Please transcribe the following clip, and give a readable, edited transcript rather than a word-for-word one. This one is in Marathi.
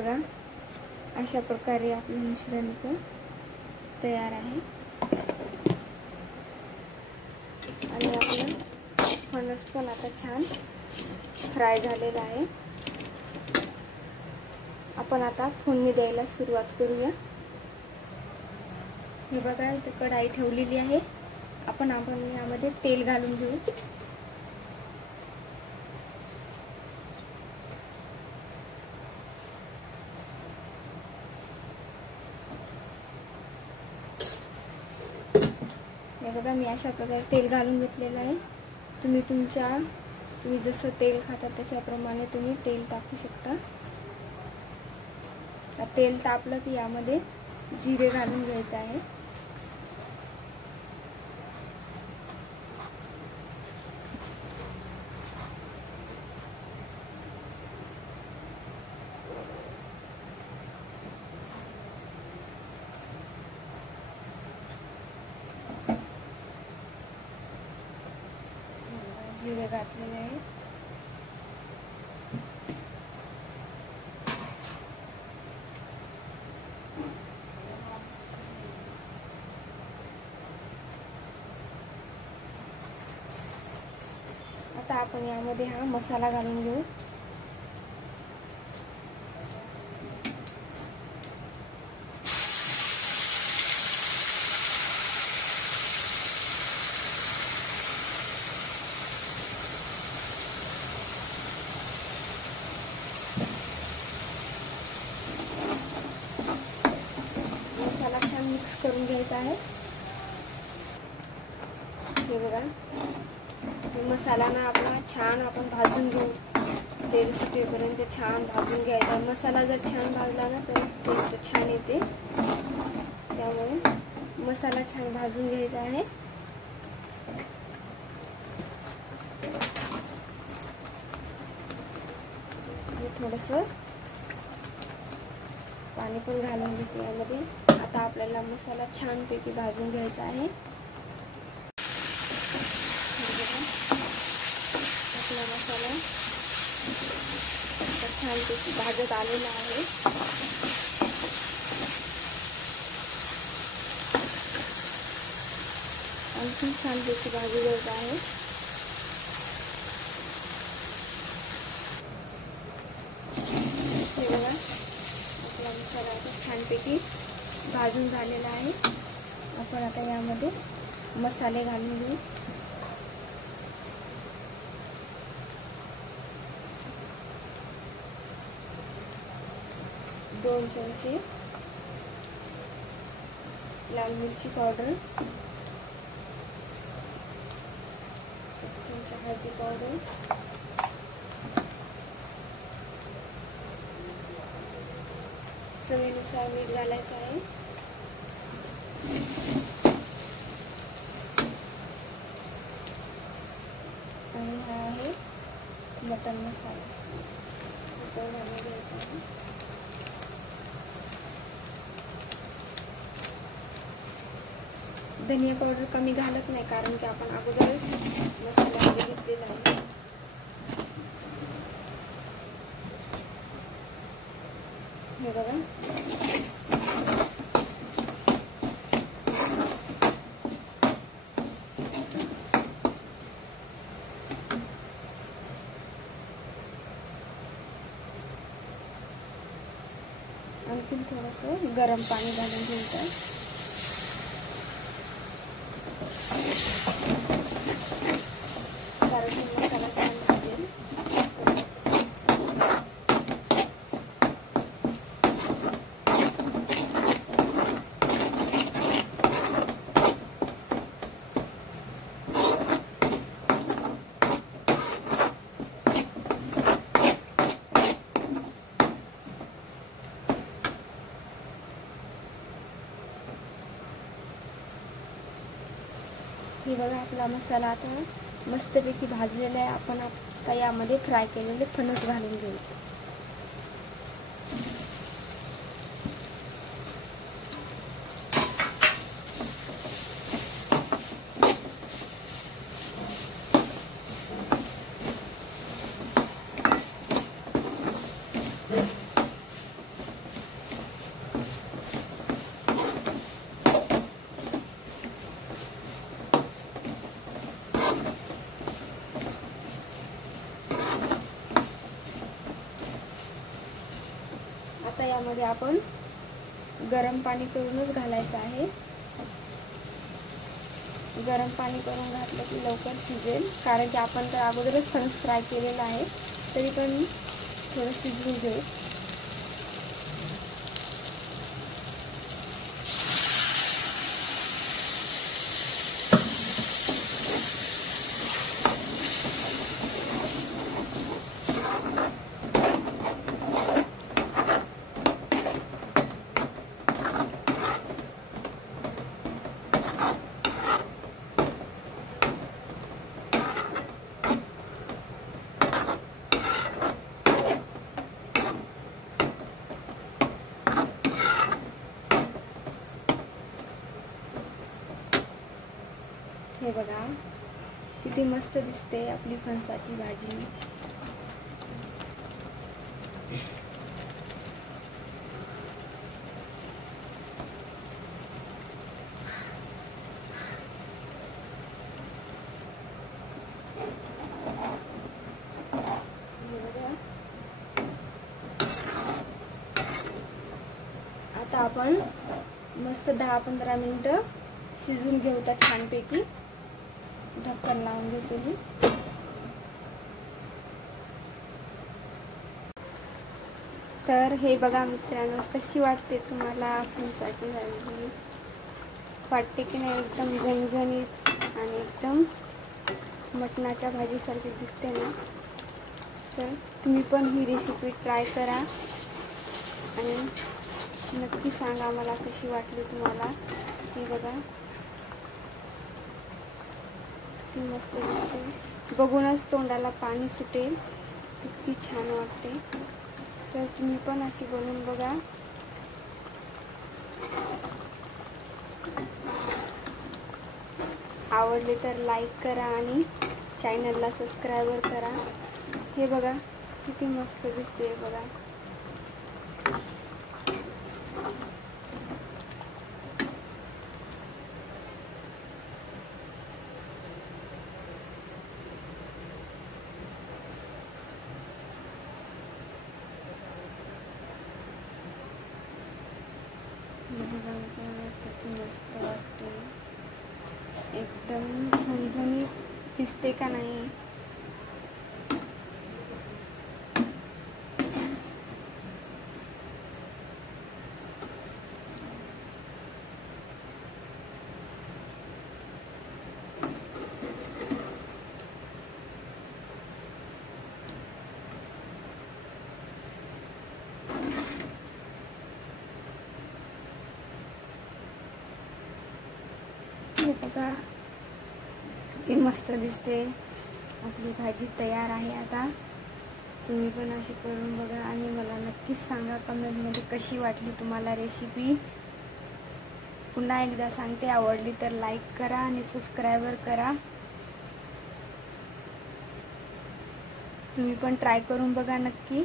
बघा, अशा प्रकारे आपलं मिश्रण इथं तयार आहे आणि आपलं फणस पण आता छान फ्राय झालेला आहे. आपण आता फोडणी द्यायला सुरुवात करूया. हे बघा, इथे कढाई ठेवलेली आहे. आपण यामध्ये तेल घालून घेऊ. हे बघा, मी अशा प्रकारे तेल घालून घेतलेलं आहे. तुम्ही जसं तेल खाता तशाप्रमाणे तुम्ही तेल टाकू शकता. तेल तापलं की यामध्ये जिरे घालून घ्यायचं आहे. जिरे घातलेले आहे. आता आपण यामध्ये हा मसाला घालून घेऊ. मसाला छान मिक्स करून घ्यायचा आहे. हे बघा, मसाला ना आपला छान आपण भाजून घेऊ. तेल सुटेपर्यंत छान भाजून घ्यायचा. मसाला जर छान भाजला ना तर टेस्ट छान येते. त्यामुळे मसाला छान भाजून घ्यायचा आहे. थोडंसं पाणी पण घालून घेते यामध्ये. आता आपल्याला मसाला छानपैकी भाजून घ्यायचा आहे. आपला मसाला छानपैकी भाजत आलेला आहे. आणखी छानपैकी भाजू द्यायचा आहे. हे बघा, आपला मसाला आता छानपैकी भाजून झालेला आहे. आपण आता यामध्ये मसाले घालून घेऊ. दोन चमचे लाल मिरची पावडर, 1 चमचा हळदी पावडर, चवीनुसार मीठ घालायचं आहे. आणि हा आहे मटन मसाला. तो घालून घ्यायचा आहे. धनिया पावडर कमी घालत नाही, कारण की आपण अगोदरच मसाल्यामध्ये घेतलेला आहे. हे बघा, आणखीन थोडंसं गरम पाणी घालून घ्यायचं. मसाला छान भाजेल. हे बघा, आपला मसाला आता मस्तपैकी भाजलेला आहे. आपण आता यामध्ये फ्राय केलेले फणस घालून घेऊ. यामध्ये आपण गरम पाणी करूनच घालायचं आहे. गरम पाणी करून घातलं की लवकर शिजेल, कारण की आपण तर अगोदरच फणस फ्राय केलेला आहे, तरी पण थोडं शिजवून घेऊ. हे बघा किती मस्त दिसते आपली फणसाची भाजी. आता आपण मस्त 10-15 मिनिटं शिजून घेऊ त्या छानपैकी. ढक्कन लावून घेते मी. तर हे बघा मित्रांनो, कशी वाटते तुम्हाला फणसाची भाजी? वाटते की नाही एकदम झणझणीत आणि एकदम मटणाच्या भाजीसारखी दिसते ना? तर तुम्ही पण ही रेसिपी ट्राय करा आणि नक्की सांगा मला कशी वाटली तुम्हाला. हे बघा किती मस्त दिसते, बघूनच तोंडाला पाणी सुटेल, इतकी छान वाटते. तर तुम्ही पण अशी बनवून बघा. आवडले तर लाईक करा आणि चॅनलला सबस्क्राईब करा. हे बघा किती मस्त दिसते बघा. किती मस्त वाटते, एकदम झणझणीत दिसते का नाही? हे बघा किती मस्त दिसते. आपली भाजी तयार आहे. आता तुम्ही पण अशी करून बघा आणि मला नक्कीच सांगा कमेंटमध्ये कशी वाटली तुम्हाला रेसिपी. पुन्हा एकदा सांगते, आवडली तर लाईक करा आणि सबस्क्राईब करा. तुम्ही पण ट्राय करून बघा नक्की.